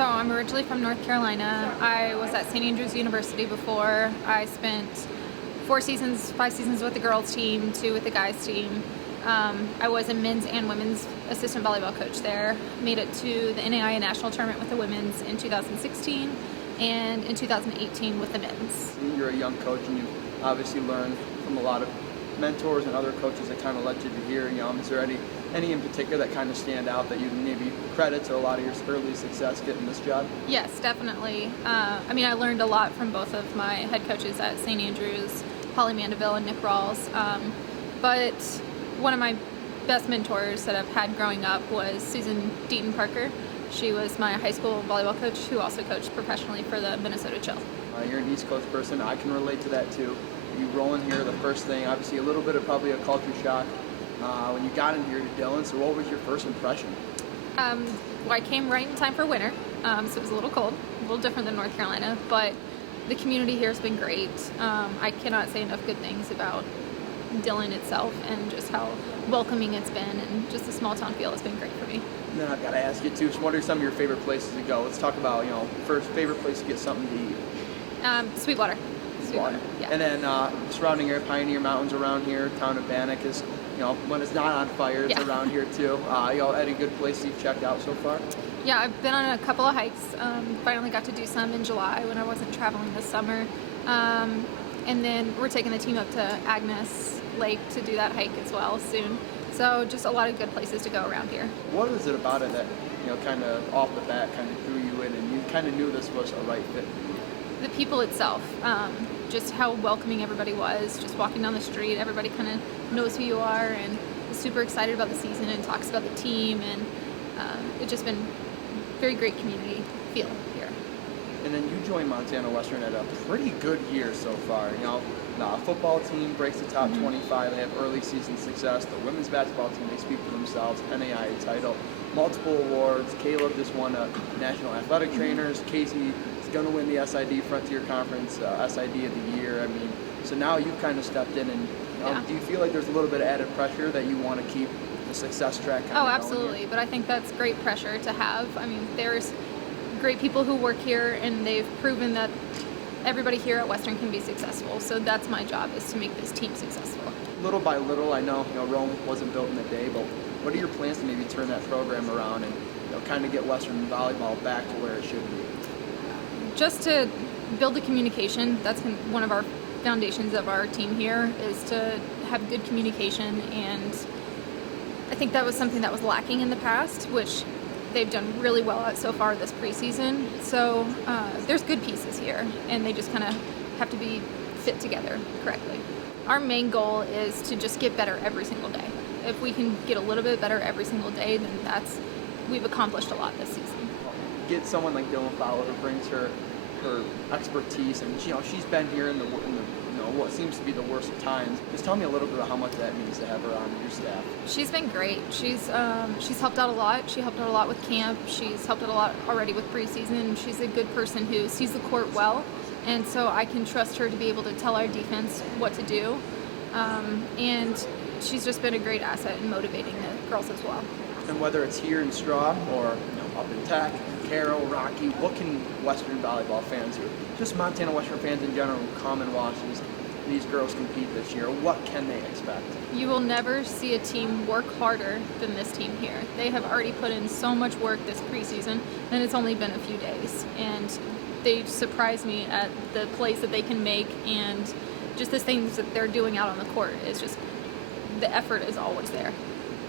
So I'm originally from North Carolina. I was at St. Andrews University before. I spent 5 seasons with the girls team, 2 with the guys team. I was a men's and women's assistant volleyball coach there. Made it to the NAIA National Tournament with the women's in 2016 and in 2018 with the men's. You're a young coach and you've obviously learned from a lot of mentors and other coaches that kind of led you to here. Is there any in particular that kind of stand out that you maybe credit to a lot of your early success getting this job? Yes, definitely. I learned a lot from both of my head coaches at St. Andrews, Holly Mandeville and Nick Rawls. But one of my best mentors that I've had growing up was Susan Deaton Parker. She was my high school volleyball coach who also coached professionally for the Minnesota Chill. You're an East Coast person. I can relate to that too. You roll in here, the first thing, obviously a little bit of probably a culture shock when you got in here to Dillon. So what was your first impression? I came right in time for winter, so it was a little cold, a little different than North Carolina, but the community here has been great. I cannot say enough good things about Dillon itself and just how welcoming it's been, and just the small town feel has been great for me. And then I've got to ask you too, so what are some of your favorite places to go? Let's talk about, first favorite place to get something to eat. Sweetwater. Yeah. And then surrounding area, Pioneer Mountains around here, town of Bannock is, when it's not on fire, it's around here too. Any good places you've checked out so far? Yeah, I've been on a couple of hikes. Finally got to do some in July when I wasn't traveling this summer. And then we're taking the team up to Agnes Lake to do that hike as well soon. So just a lot of good places to go around here. What is it about it that, kind of off the bat kind of drew you in and you kind of knew this was a right fit? The people itself, just how welcoming everybody was. Just walking down the street, everybody kind of knows who you are and is super excited about the season and talks about the team, and it's just been very great community feel here. And then you joined Montana Western at a pretty good year so far. The football team breaks the top 25. They have early season success. The women's basketball team, they speak for themselves. NAIA title, multiple awards. Caleb just won a National Athletic Trainers. Casey is going to win the SID Frontier Conference SID of the year. So now you've kind of stepped in, and do you feel like there's a little bit of added pressure that you want to keep the success track kind of going absolutely. here? But I think that's great pressure to have. There's great people who work here, and they've proven that everybody here at Western can be successful. So that's my job, is to make this team successful. Little by little, I know, Rome wasn't built in a day, but what are your plans to maybe turn that program around and kind of get Western volleyball back to where it should be? Just to build the communication. That's one of our foundations of our team here, is to have good communication, and I think that was something that was lacking in the past, which they've done really well at so far this preseason. So there's good pieces here, and they just kind of have to be fit together correctly. Our main goal is to just get better every single day. If we can get a little bit better every single day, then we've accomplished a lot this season. Get someone like Dillon Fowler who brings her expertise, and she's been here in the what seems to be the worst of times. Just tell me a little bit about how much that means to have her on your staff. She's been great. She's helped out a lot. She helped out a lot with camp. She's helped out a lot already with preseason. She's a good person who sees the court well, and so I can trust her to be able to tell our defense what to do. And she's just been a great asset in motivating the girls as well. And whether it's here in Straw or up in Tech, Carroll, Rocky, what can Western volleyball fans do? Just Montana Western fans in general who come and watch these girls compete this year. What can they expect? You will never see a team work harder than this team here. They have already put in so much work this preseason, and it's only been a few days. And they surprise me at the plays that they can make, and just the things that they're doing out on the court is just, the effort is always there.